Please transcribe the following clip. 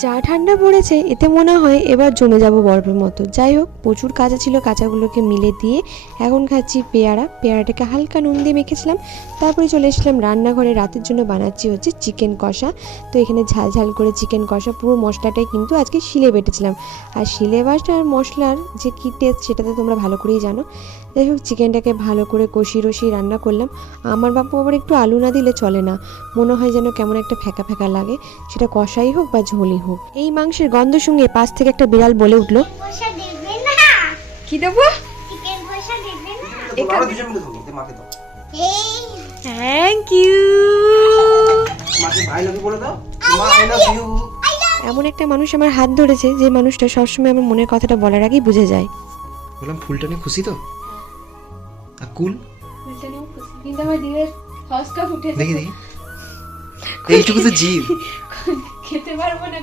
যা ঠান্ডা পড়েছে এতে মনে হয় এবার জমে যাব বরফের মতো। যাই হোক, প্রচুর কাঁচা ছিল, কাঁচাগুলোকে মিলে দিয়ে এখন খাচ্ছি পেয়ারাটাকে হালকা নুন দিয়ে মেখেছিলাম। তারপরে চলে এসেছিলাম রান্নাঘরে, রাতের জন্য বানাচ্ছি হচ্ছে চিকেন কষা। তো এখানে ঝাল ঝাল করে চিকেন কষা, পুরো মশলাটাই কিন্তু আজকে শিলে বেটেছিলাম। আর শিলে বাটার মশলার যে কী টেস্ট সেটা তো তোমরা ভালো করেই জানো। যাই হোক, চিকেনটাকে ভালো করে কষিয়ে রান্না করলাম। আমার বাপু আবার একটু আলু না দিলে চলে না, মনে হয় যেন কেমন একটা ফ্যাকা ফ্যাকা লাগে, সেটা কষাই হোক বা ঝোলই হোক। এই মাংসের গন্ধ শুনে পাশ থেকে একটা বিড়াল বলে উঠলো, কি দেবো? Thank you. এমন একটা মানুষ আমার হাত ধরেছে যে মানুষটা সবসময় আমার মনের কথাটা বলার আগেই বুঝে যায়। বললাম ফুলটা নিয়ে খুশি তো? আর কুল ফুলটা নিয়েও খুশি, কিন্তু আমার দিনের হসকা ফুটেছে। দেখি এইটুকু তো জীব, খেতে পারবো না।